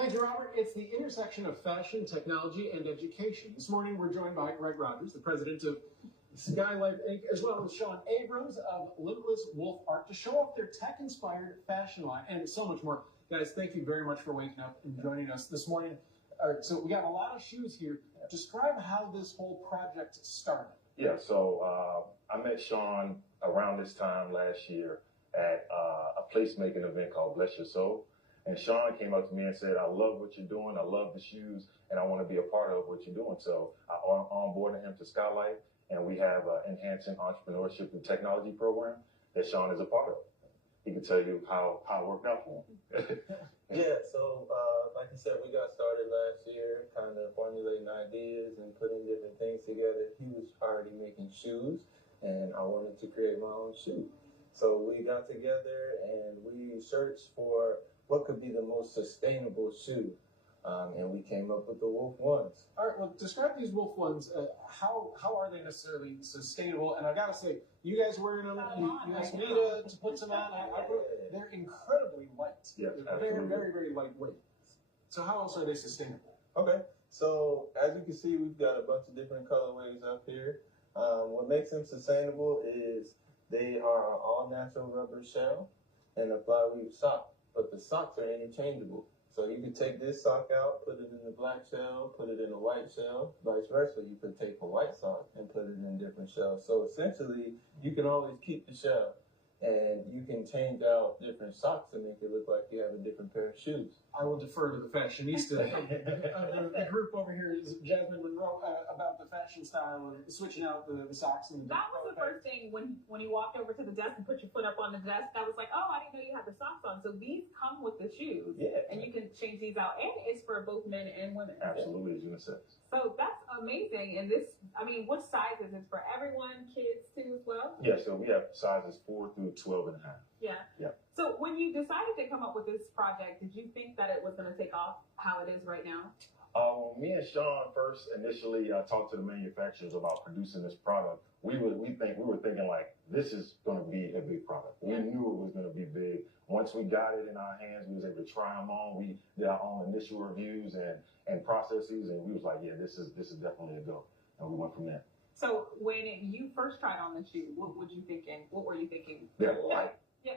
Thank you, Robert. It's the intersection of fashion, technology, and education. This morning, we're joined by Greg Rogers, the president of Skylight Inc., as well as Sean Abrams of Limitless Wolf Art, to show off their tech-inspired fashion line and so much more. Guys, thank you very much for waking up and joining us this morning. All right, so we got a lot of shoes here. Describe how this whole project started. Yeah, so I met Sean around this time last year at a placemaking event called Bless Your Soul. And Sean came up to me and said, I love what you're doing. I love the shoes, and I want to be a part of what you're doing. So I onboarded him to Skylight, and we have an Enhancing Entrepreneurship and Technology program that Sean is a part of. He can tell you how it worked out for him. Yeah, so like I said, we got started last year, kind of formulating ideas and putting different things together. He was already making shoes, and I wanted to create my own shoe. So we got together and we searched for what could be the most sustainable shoe, and we came up with the Wolf 1's. All right, well, describe these Wolf 1's. How are they necessarily sustainable? And I got to say, you guys wearing them, you asked me to put some on. They're incredibly light. Yeah, they're very, very, very lightweight. So how else are they sustainable? Okay, so as you can see, we've got a bunch of different colorways up here. What makes them sustainable is they are an all-natural rubber shell and a fly-weave sock. But the socks are interchangeable. So you could take this sock out, put it in the black shell, put it in a white shell, vice versa. You could take a white sock and put it in different shells. So essentially, you can always keep the shell, and you can change out different socks and make it look like you have a different pair of shoes. I will defer to the fashionista. The group over here is Jasmine Monroe about the fashion style and switching out the socks. And that was the first thing when you walked over to the desk and put your foot up on the desk. That was like, oh, I didn't know you had the socks on. So these come with the shoes, and you can change these out, and it's for both men and women. Absolutely, it's unisex. So that's amazing. And this, I mean, what size is it for everyone, kids too as well? Yeah, so we have sizes 4 through 12 and a half. Yeah. So when you decided to come up with this project, did you think that it was going to take off how it is right now? When me and Sean first initially talked to the manufacturers about producing this product, we were thinking like, this is going to be a big product. We knew it was going to be big. Once we got it in our hands, we was able to try them on. We did our own initial reviews and processes, and we was like, yeah, this is definitely a go. And we went from there. So when you first tried on the shoe, what were you thinking? They're light. Yeah.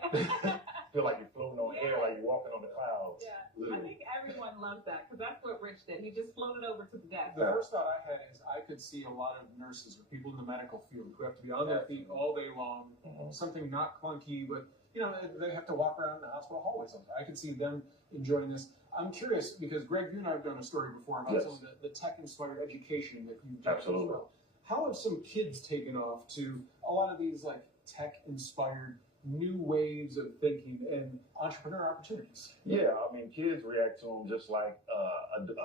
Feel like you're floating on air, like you're walking on the clouds. Yeah. Literally. I think everyone loves that because that's what Rich did. He just floated over to the desk. The first thought I had is I could see a lot of nurses or people in the medical field who have to be on their feet all day long, something not clunky, but they have to walk around the hospital hallways. I could see them enjoying this. I'm curious because Greg, you and I have done a story before about some of the tech-inspired education that you've done as well. How have some kids taken off to a lot of these like tech-inspired new waves of thinking and entrepreneur opportunities? Yeah, I mean, kids react to them just like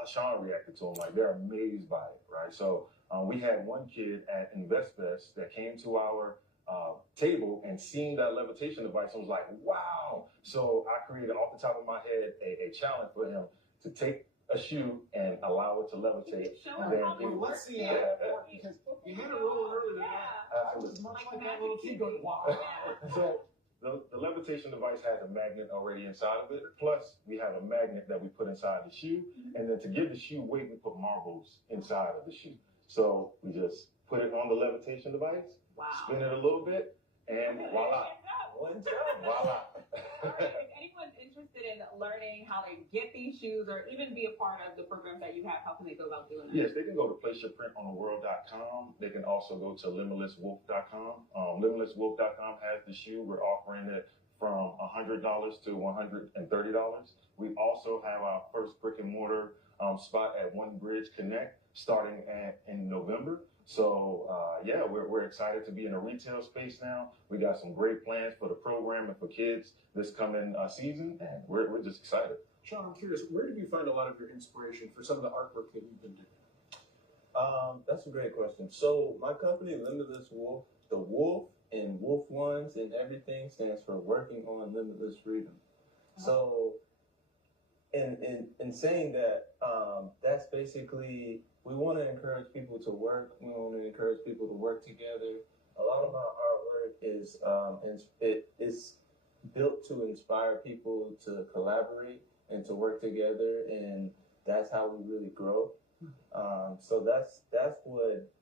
Sean reacted to them. Like, they're amazed by it, right? So we had one kid at InvestFest that came to our table and seen that levitation device and was like, wow. So I created off the top of my head a challenge for him to take a shoe and allow it to levitate. And then let's see how that works, because you had it rolling earlier than that. I was much like that little kid going, wow. So the levitation device has a magnet already inside of it. Plus, we have a magnet that we put inside the shoe. And then to give the shoe weight, we put marbles inside of the shoe. So we just put it on the levitation device, spin it a little bit, and voila. Voila. If anyone's interested in learning how to get these shoes or even be a part of the program that you have, how can they go about doing that? Yes, they can go to placeyourprintontheworld.com. They can also go to limitlesswolf.com. Limitlesswolf.com has the shoe. We're offering it from $100 to $130. We also have our first brick and mortar spot at One Bridge Connect starting in November. So, we're excited to be in a retail space now. We got some great plans for the program and for kids this coming season, and we're just excited. Sean, I'm curious, where did you find a lot of your inspiration for some of the artwork that you've been doing? That's a great question. So my company, Limitless Wolf, the Wolf in Wolf 1's and everything stands for working on limitless freedom. So in saying that, that's basically, we want to encourage people to work. We want to encourage people to work together. A lot of my artwork is built to inspire people to collaborate and to work together, and that's how we really grow. So that's what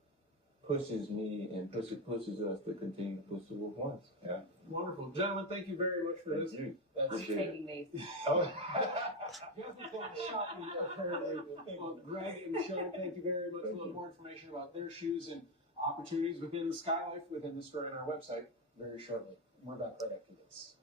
pushes me and pushes us to continue to push the Wolf 1's. Yeah. Wonderful. Gentlemen, thank you very much for this. Thank you. That's I'm taking these. Jasmine's going shopping apparently. Well, Greg and Michelle, thank you very much. We'll have more information about their shoes and opportunities within the Skylife, within the store on our website very shortly. We're back right after this.